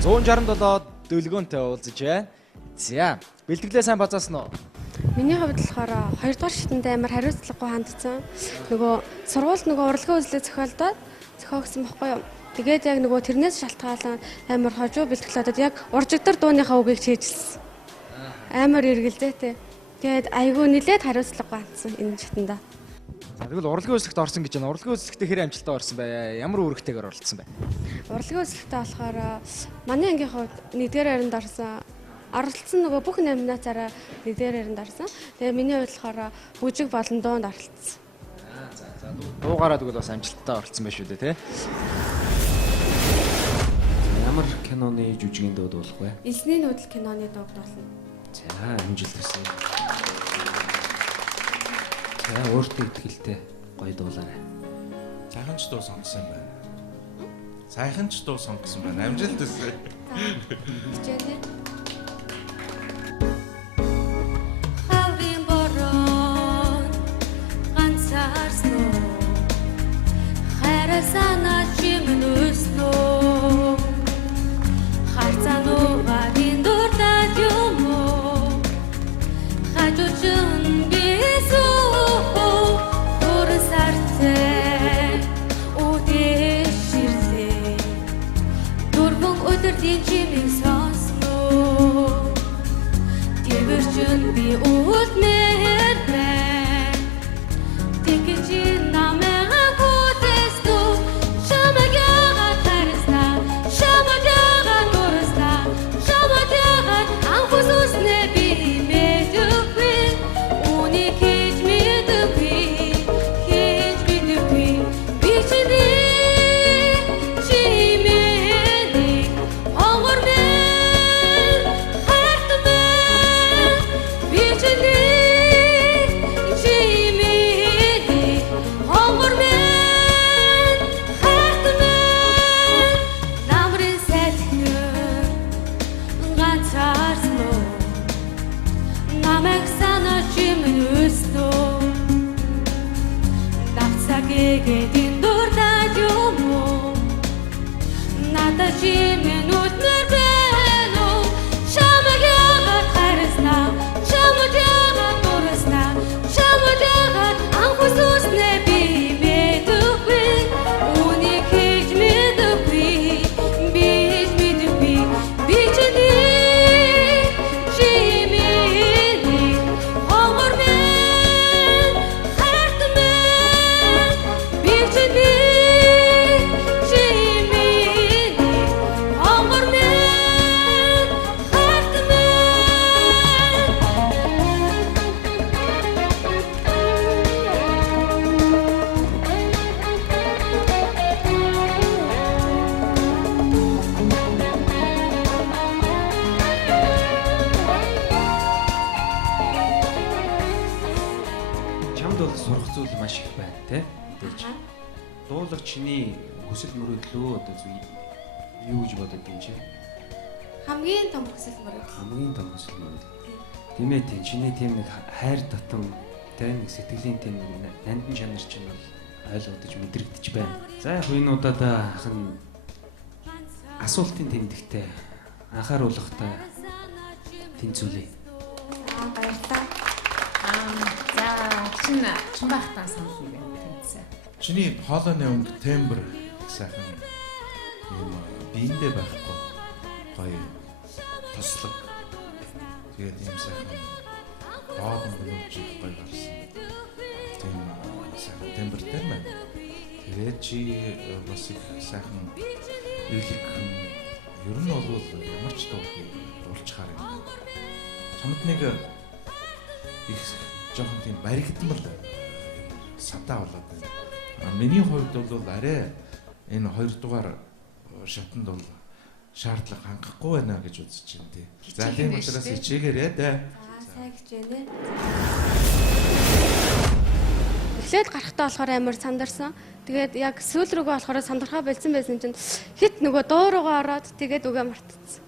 167 дөлгөөнтэй уулзаж байна. За, бэлтгэлээ сайн базаасан уу? Миний хувьд болохоор 2 дугаар шатанд амар хариуцлагагүй хандсан. Нөгөө сургуульд урлагийн үзлээ зохиогсон байхгүй юу? Тэгээд яг нөгөө тэрнээс шалтгаалan амар хожуу бэлтгэлээд яг уржигдар дууныхаа үгийг хийжэлсэн. Амар эргэлзээтэй. Тэгээд айгүй нилээд хариуцлагагүй хандсан энэ шатанда. За тэгвэл урлагийн үзлэгт орсон гэж байна. Урлагийн үзлэгтээ хэр амжилттай орсон бэ? Ямар үүрэгтэйгээр оролцсон бэ? Урлагийн үзлэгтээ болохоор манай ангийн хувьд 1-р харинд орсон. Оролцсон нөгөө бүх номинацаараа 1-р харинд орсон. Тэгээ миний хувьд болохоор бүжиг болон дуунд оролцсон. За дуугаараа тэгвэл бас амжилттай оролцсон байх шүү дээ, тий? Ямар киноны жүжигийн дууд болох вэ? Элсний нүүдэл киноны дууд болно. За, амжилт хүсье. За, өөртөө итгэлтэй гоё дуулаарай. Сайхан ч дуу сонгосон юм байна. Сайхан ч дуу сонгосон байна. Амжилт хүсье. Хичээлээ. Sana чимэн өснөө харцанууга биндуртад юм уу хажуучин бисүү дурсарцээ үдэширлээ дургун өдөртийн чимэн сонсноо тэрвэрчэн би үлдмээр байна тэгэж намайг сурах зүйл маш их байна, тий? Дуулах чиний хүсэл мөрөөдлөө одоо юу гэж бодод юм чи? Хамгийн том хүсэл мөрөөдөл. Хамгийн том хүсэл мөрөөдөл. Тийм ээ, тийм чиний тийм нэг хайр татам, тий нэг сэтгэлийн тийм нандин чанар чинь бол ойлгогдож мэдрэгдэж байна. За яг үеийнуудад ахын асуултын тэмдэгтээ анхааруулгатай тэнцүүлээ. Баярлалаа. Чин байхтаа санал нэг тэнцсэн. Чиний хоолойны өнгө тембр сайхан юм биендээ байхгүй гоё туслаг. Тэгээд юм сайхан доод өнгөж гоё гарсан. Тийм сайхан тембртэй байна. Тэгээд чи бас их сайхан илэг ер нь бол ямар ч дуулчихаар юм. Чамд нэг их жоохон тийм баригдмал садаа болоод байна. Миний хувьд бол арай энэ 2 дугаар шатанд бол шаардлага хангахгүй байна гэж үзэж байна тий. За тийм учраас хичээгээрээ дээ. Сайн хичээнэ. Эхлээд гарахтаа болохоор амар сандарсан. Тэгээд яг сүүл рүүгээ болохоор сандархаа болсон байсан чинь хит нөгөө дуу руугаа ороод тэгээд үгээ мартчихсан.